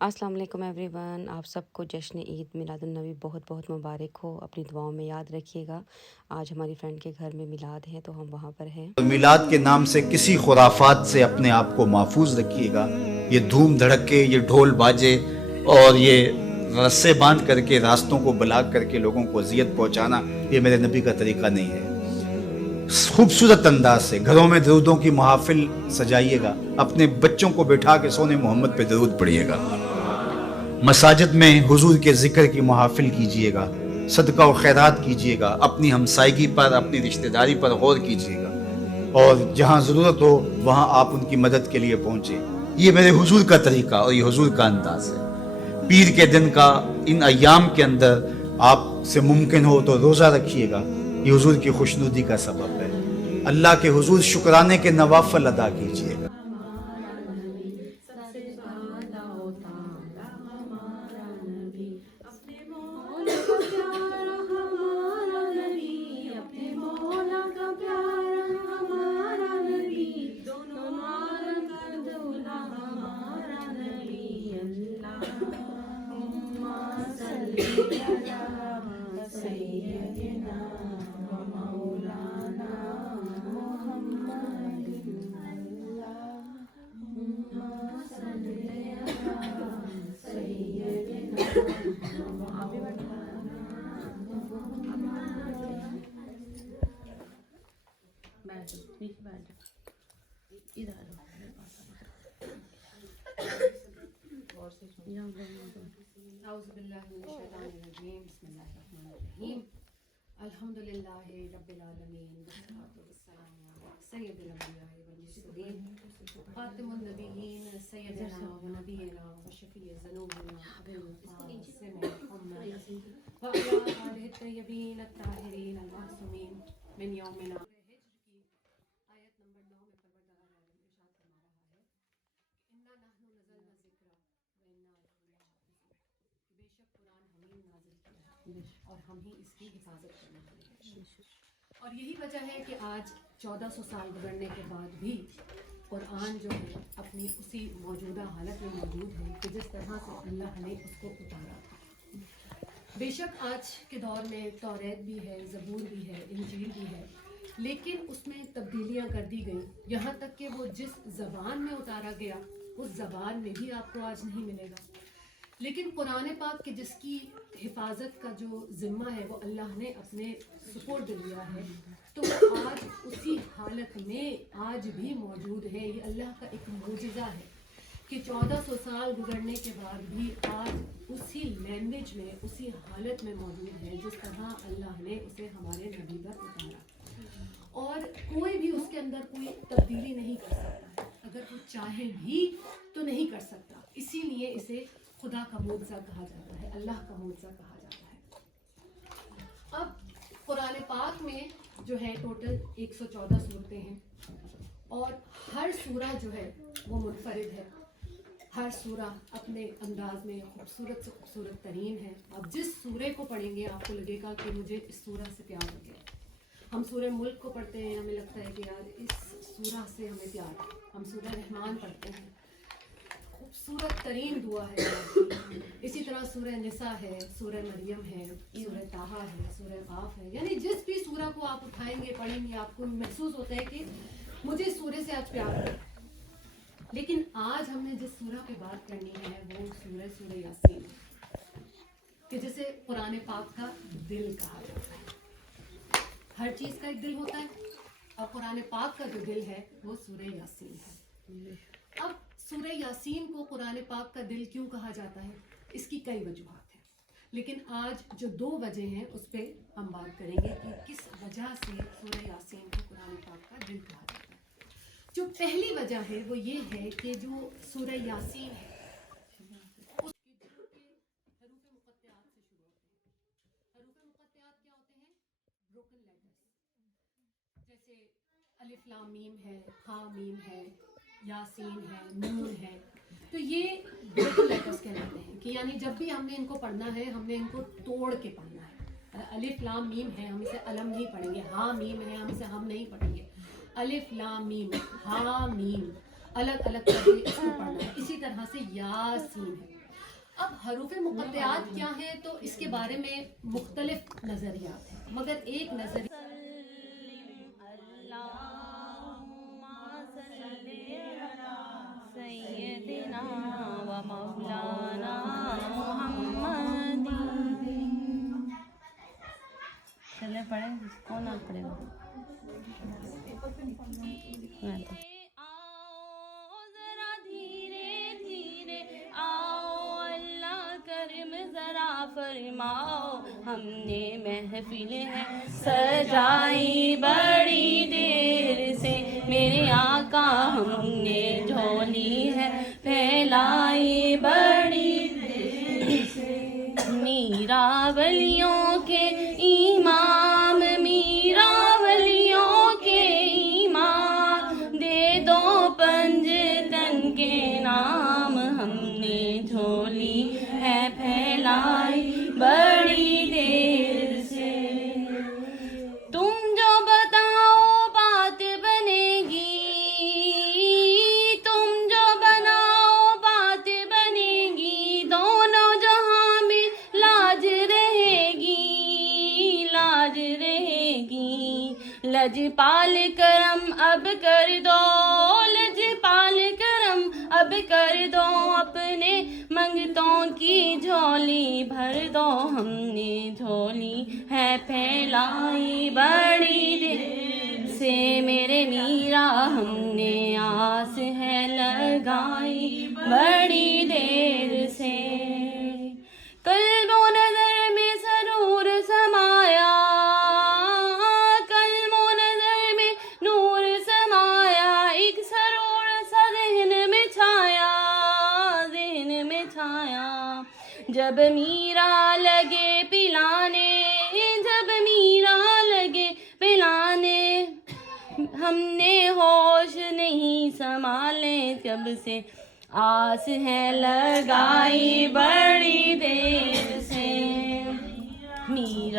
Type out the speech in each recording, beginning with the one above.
السلام علیکم every one, آپ سب کو جشن عید میلاد النبی بہت بہت مبارک ہو. اپنی دعاؤں میں یاد رکھیے گا. آج ہماری فرینڈ کے گھر میں میلاد ہے تو ہم وہاں پر ہیں. میلاد کے نام سے کسی خرافات سے اپنے آپ کو محفوظ رکھیے گا. یہ دھوم دھڑکے، یہ ڈھول باجے اور یہ رسے باندھ کر کے راستوں کو بلاک کر کے لوگوں کو اذیت پہنچانا، یہ میرے نبی کا طریقہ نہیں ہے. خوبصورت انداز سے گھروں میں درودوں کی محافل سجائیے گا. اپنے بچوں کو بٹھا کے سونے محمد پہ درود پڑھیے گا. مساجد میں حضور کے ذکر کی محافل کیجیے گا. صدقہ و خیرات کیجیے گا. اپنی ہمسائیگی پر، اپنی رشتہ داری پر غور کیجیے گا. اور جہاں ضرورت ہو وہاں آپ ان کی مدد کے لیے پہنچے. یہ میرے حضور کا طریقہ اور یہ حضور کا انداز ہے. پیر کے دن کا ان ایام کے اندر آپ سے ممکن ہو تو روزہ رکھیے گا. یہ حضور کی خوشنودی کا سبب ہے. اللہ کے حضور شکرانے کے نوافل ادا کیجیے گا. اعوذ باللہ من الشیطان الرجیم. بسم اللہ الرحمن الرحیم. الحمد للہ رب العالمین والصلاۃ والسلام علی سید الانبیاء والمرسلین خاتم النبیین سیدنا و نبینا و شفیع ذنوبنا ابو القاسم محمد وعلی آلہ الطیبین الطاہرین المعصومین من یومنا. آیت نمبر 9 میں پروردگار عالم ارشاد فرما رہا ہے کہ انا نحن نزلنا الذکر و انا لہ لحافظون. بے شک قرآن ہم ہی نازل کیا ہے اور ہم ہی اس کی حفاظت کرنے والے ہیں. اور یہی وجہ ہے کہ آج 1400 سال گزرنے کے بعد بھی قرآن جو ہے اپنی اسی موجودہ حالت میں موجود ہے کہ جس طرح سے اللہ نے اس کو اتارا تھا. بے شک آج کے دور میں توریت بھی ہے، زبور بھی ہے، انجیل بھی ہے، لیکن اس میں تبدیلیاں کر دی گئیں. یہاں تک کہ وہ جس زبان میں اتارا گیا اس زبان میں بھی آپ کو آج نہیں ملے گا. لیکن قرآن پاک کے جس کی حفاظت کا جو ذمہ ہے وہ اللہ نے اپنے سپرد لیا ہے، تو وہ آج اسی حالت میں آج بھی موجود ہے. یہ اللہ کا ایک معجزہ ہے کہ 1400 سال گزرنے کے بعد بھی آج اسی لینگویج میں، اسی حالت میں موجود ہے جس طرح اللہ نے اسے ہمارے نبی پر اتارا. اور کوئی بھی اس کے اندر کوئی تبدیلی نہیں کر سکتا ہے. اگر وہ چاہے بھی تو نہیں کر سکتا. اسی لیے اسے خدا کا معجزہ کہا جاتا ہے، اللہ کا معجزہ کہا جاتا ہے. اب قرآن پاک میں جو ہے ٹوٹل 114 صورتیں ہیں اور ہر سورہ جو ہے وہ منفرد ہے. ہر سورہ اپنے انداز میں خوبصورت سے خوبصورت ترین ہے. اب جس سورے کو پڑھیں گے آپ کو لگے گا کہ مجھے اس سورہ سے پیار ہو گیا. ہم سورہ ملک کو پڑھتے ہیں، ہمیں لگتا ہے کہ یار اس سورہ سے ہمیں پیار ہے. ہم سورہ رحمان پڑھتے ہیں، خوبصورت ترین دعا ہے. اسی طرح سورہ نساء ہے، سورہ مریم ہے، سورہ طٰہٰ ہے، سورہ قاف ہے. یعنی جس بھی سورہ کو آپ اٹھائیں گے پڑھیں گے آپ کو محسوس ہوتا ہے کہ مجھے اس سورے سے آج پیار ہے. لیکن آج ہم نے جس سورہ پہ بات کرنی ہے وہ سورہ یاسین ہے کہ جسے قرآن پاک کا دل کہا جاتا ہے. ہر چیز کا ایک دل ہوتا ہے اور قرآن پاک کا جو دل ہے وہ سورہ یاسین ہے. اب سورہ یاسین کو قرآن پاک کا دل کیوں کہا جاتا ہے؟ اس کی کئی وجوہات ہیں، لیکن آج جو 2 وجہ ہیں اس پہ ہم بات کریں گے کہ کس وجہ سے سورہ یاسین کو قرآن پاک کا دل کہا جاتا ہے. جو پہلی وجہ ہے وہ یہ ہے کہ جو سورہ یاسین ہے اس کے دل کے حروف مقطعات سے شروع ہوتے ہیں. حروف مقطعات کیا ہوتے ہیں؟ Broken letters. جیسے الف لام میم ہے، ہا میم ہے، یاسین ہے، نون ہے. تو یہ بروکن لیٹرز کہلاتے ہیں کہ یعنی جب بھی ہم نے ان کو پڑھنا ہے ہم نے ان کو توڑ کے پڑھنا ہے. الف لام میم ہے ہم اسے علم نہیں پڑھیں گے. ہا میم ہے ہم اسے ہم نہیں پڑھیں گے. الف لام میم ہا میم الگ الگ کر کے اس کو پڑھنا ہے. اسی طرح سے یاسین ہے. اب حروف مقطعات کیا ہیں تو اس کے بارے میں مختلف نظریات ہیں، مگر ایک نظریہ سیدنا و مولانا محمد. چلے پڑھیں، کون آپ پڑھے گا؟ آؤ ذرا دھیرے دھیرے آؤ، اللہ کرم ذرا فرماؤ، ہم نے محفل ہے سجائی بڑی دیر سے، میرے آقا ہم نے جھولی ہے پھیلائی بڑی دیر سے. میرا ولیوں کے امام، میرا ولیوں کے امام، دے دو پنج تن کے نام، ہم نے جھولی ہے پھیلائی بڑی دیر سے. تم جو بتاؤ بات بنے گی، تم جو بناؤ بات بنے گی، دونوں جہاں میں لاج رہے گی، لاج رہے گی. لجپال کرم اب کر دو، لجپال کرم اب کر دو، اپنے منگتوں کی جھولی بھر دو، ہم نے جھولی ہے پھیلائی بڑی دیر سے، میرے میرا ہم نے آس ہے لگائی بڑی دیر سے. قلب و نظر میں سرور سمایا، قلب و نظر میں نور سمایا، ایک سرور سا ذہن میں چھایا، ذہن میں چھایا. جب میرا لگے پلانے، جب میرا لگے پلانے، ہم نے ہوش نہیں سنبھالے، جب سے آس ہے لگائی بڑی دیر سے. میرا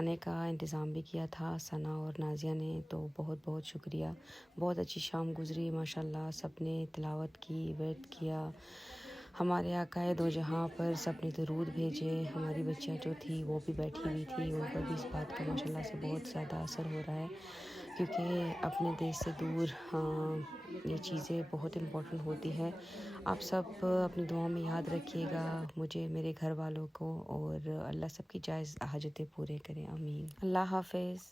کھانے کا انتظام بھی کیا تھا ثنا اور نازیہ نے، تو بہت بہت شکریہ. بہت اچھی شام گزری ماشاءاللہ. سب نے تلاوت کی، ورد کیا، ہمارے آقا دو جہاں پر سب نے درود بھیجے. ہماری بچیاں جو تھی وہ بھی بیٹھی ہوئی تھی، ان پر بھی اس بات کا ماشاءاللہ سے بہت زیادہ اثر ہو رہا ہے، کیونکہ اپنے دیش سے دور یہ چیزیں بہت امپورٹنٹ ہوتی ہے. آپ سب اپنی دعاؤں میں یاد رکھیے گا مجھے، میرے گھر والوں کو، اور اللہ سب کی جائز حاجتیں پورے کریں. آمین. اللہ حافظ.